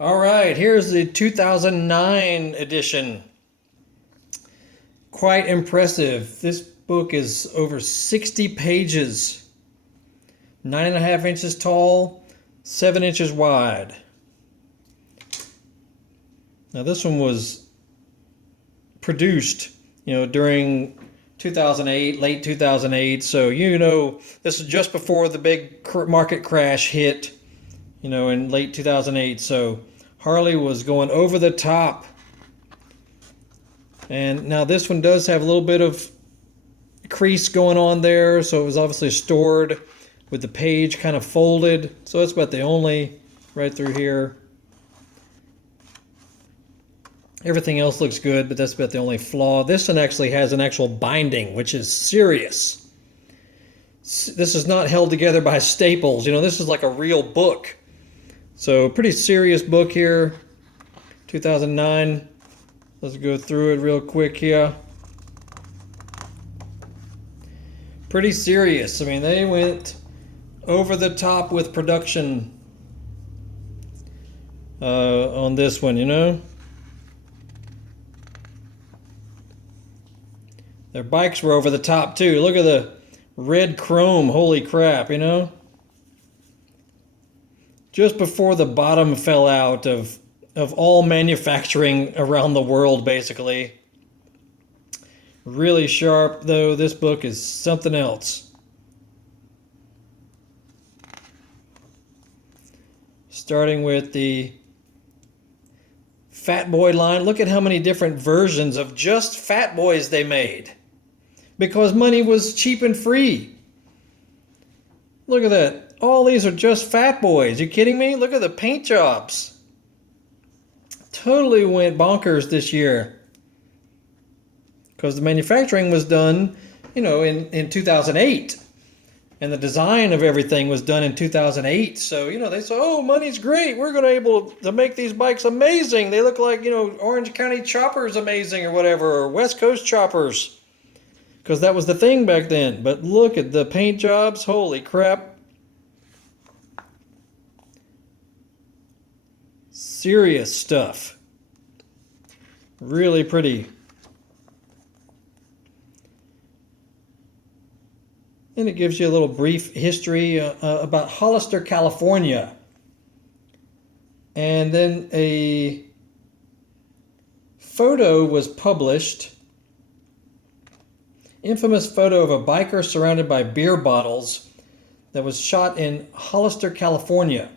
All right, here's the 2009 edition. Quite impressive. This book is over 60 pages, 9.5 inches tall, 7 inches wide. Now, this one was produced, during 2008, late 2008. So, this is just before the big market crash hit, in late 2008. So, Harley was going over the top. And now this one does have a little bit of crease going on there, so it was obviously stored with the page kind of folded. So that's about the only right through here. Everything else looks good, but that's about the only flaw. This one actually has an actual binding, which is serious. This is not held together by staples. This is like a real book. So pretty serious book here. 2009. Let's go through it real quick here. Pretty serious. I mean, they went over the top with production on this one, Their bikes were over the top too. Look at the red chrome. Holy crap, Just before the bottom fell out of all manufacturing around the world, basically. Really sharp, though. This book is something else. Starting with the Fat Boy line. Look at how many different versions of just Fat Boys they made. Because money was cheap and free. Look at that. All these are just Fat Boys. You kidding me? Look at the paint jobs. Totally went bonkers this year because the manufacturing was done, in 2008, and the design of everything was done in 2008. So, they said, oh, money's great. We're going to able to make these bikes amazing. They look like, Orange County choppers amazing or whatever, or West Coast choppers, because that was the thing back then. But look at the paint jobs. Holy crap. Serious stuff. Really pretty. And it gives you a little brief history about Hollister, California. And then a photo was published. Infamous photo of a biker surrounded by beer bottles that was shot in Hollister, California.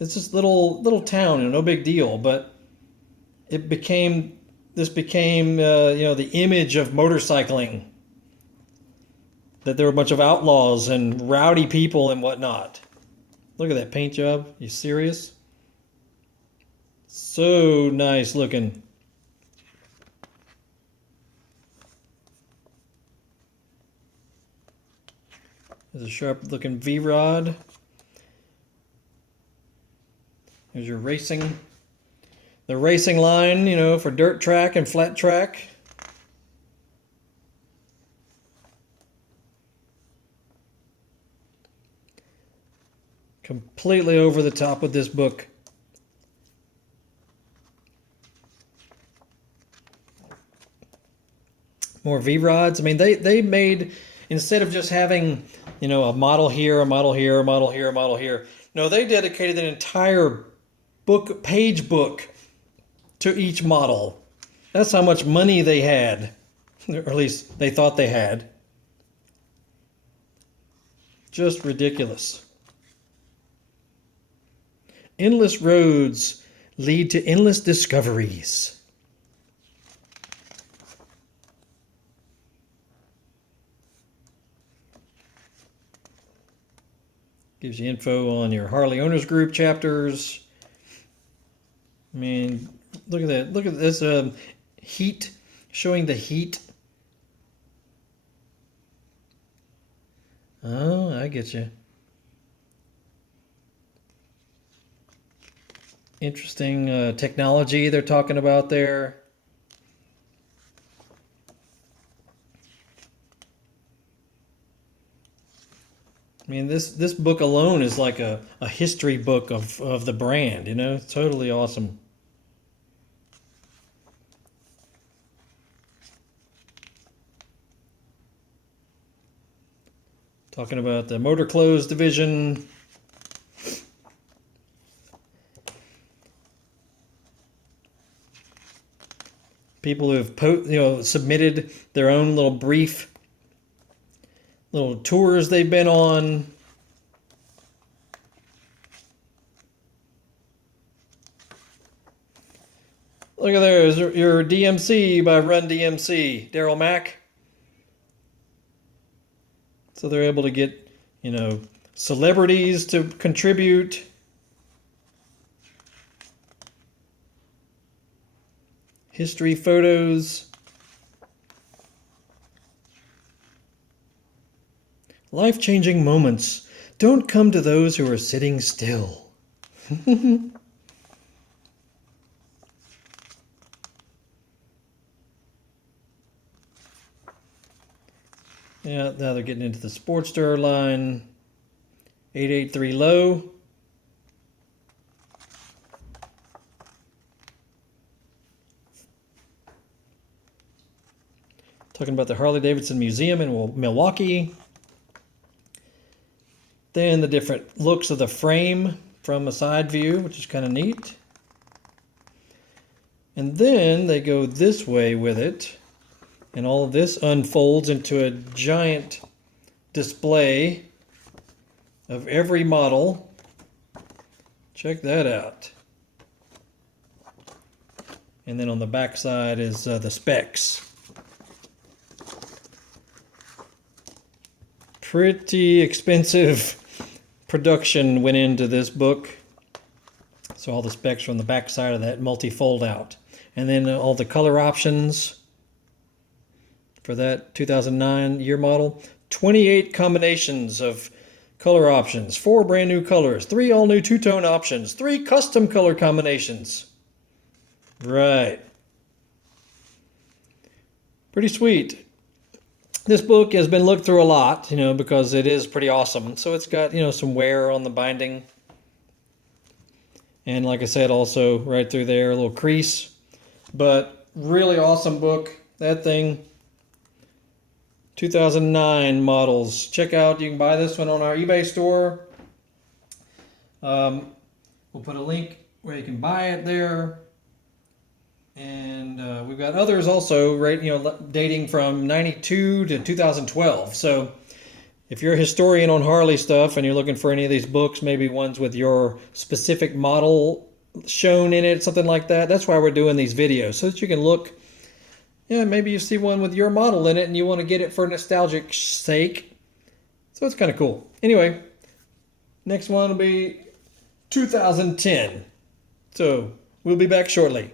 It's this little town, no big deal, but this became the image of motorcycling. That there were a bunch of outlaws and rowdy people and whatnot. Look at that paint job. You serious? So nice looking. There's a sharp looking V-rod. There's your racing. The racing line, for dirt track and flat track. Completely over the top with this book. More V-rods. I mean, they made, instead of just having, a model here, a model here, a model here, a model here. No, they dedicated an entire page book to each model. That's how much money they had, or at least they thought they had. Just ridiculous. Endless roads lead to endless discoveries. Gives you info on your Harley Owners Group chapters. I mean, look at that. Look at this heat, showing the heat. Oh, I get you. Interesting technology they're talking about there. I mean, this book alone is like a history book of the brand, you know? It's totally awesome. Talking about the motor clothes division. People who have submitted their own little brief little tours they've been on. Look at there, your DMC by Run DMC, Daryl Mack. So they're able to get, celebrities to contribute. History photos. Life-changing moments don't come to those who are sitting still. Yeah, now they're getting into the Sportster line. 883 low. Talking about the Harley Davidson Museum in Milwaukee. Then the different looks of the frame from a side view, which is kind of neat. And then they go this way with it. And all of this unfolds into a giant display of every model. Check that out. And then on the back side is the specs. Pretty expensive production went into this book. So all the specs are on the back side of that multi-fold out. And then all the color options for that 2009 year model. 28 combinations of color options, 4 brand new colors, 3 all new two-tone options, 3 custom color combinations. Right. Pretty sweet. This book has been looked through a lot, because it is pretty awesome. So it's got, some wear on the binding. And like I said, also right through there, a little crease. But really awesome book. That thing, 2009 models. Check out, you can buy this one on our eBay store. We'll put a link where you can buy it there. And we've got others also, right, dating from 92 to 2012. So if you're a historian on Harley stuff and you're looking for any of these books, maybe ones with your specific model shown in it, something like that, that's why we're doing these videos, so that you can look. Maybe you see one with your model in it and you want to get it for nostalgic sake. So it's kind of cool. Anyway, next one will be 2010. So we'll be back shortly.